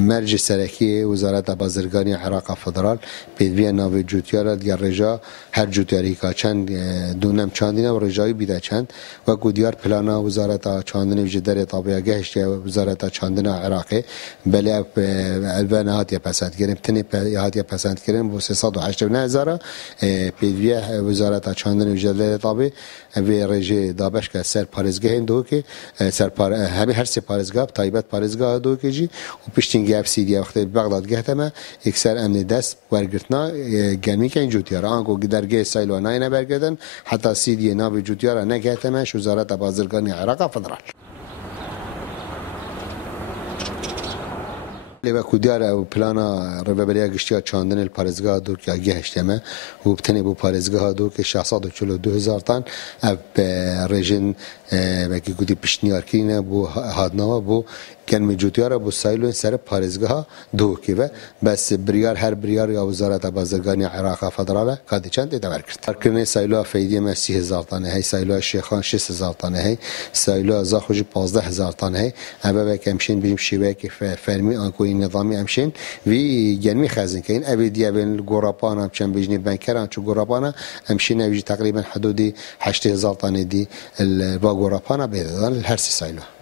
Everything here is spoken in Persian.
مرج سرکی وزارت بازرگانی عراق فدرال پیدوی ناو جوتیارا دیگر رجا هر جوتیاری که چند دونم چاندینه و رجایی بیده چند و گودیار پلانا وزارت چاندن وجدر طابعه گهشت وزارت چاندن عراقی بله البان هاتیه پسند کردن تنی هاتیه پسند کردن با 380,000 پیدوی وزارت چاندن وجدر طابع و رجه دابش که سر پارزگاه دو که سر همه هر سه پارزگاه تایبت پارزگاه دو که جی و پشتینگی افسیدی وقتی بغداد گهتمه اکثر امن دست ورگرتنا گرمی که این جوتیارا آنگو درگه سایلو ناینه برگردن حتی سیدی ناو جوتیارا نگهتمه وزارت بازرگانی عراق فدرال لیبا کودیار او پلانا ربابریا گشتیا چاندن الپارزگاه دو که گهشتمه و بتنی بو پارزگاه دو که 642,000 تن اب رژن وکی کودی پشنیار کینه بو هادنوا بو گرمی جوتیارا بو سایلو سر پارزگاه دو که و بس بریار هر بریار یا وزارت بازرگانی عراق فدراله کادی چند ادوار کرد کرنه سایلو فیدی ما 30,000 تنه هی سایلو شیخان 6,000 تنه هی سایلو زاخوج 15,000 تنه هی اما کمشین بیم شیوه که فرمی آنکوی نظامی امشین وی گرمی خزین که این ابدیه بین گوراپانا چند بجنی بنکران چو گوراپانا امشین اوجی تقریبا حدودی 8,000 تنه دی با گوراپانا بیدن هر سی سایلو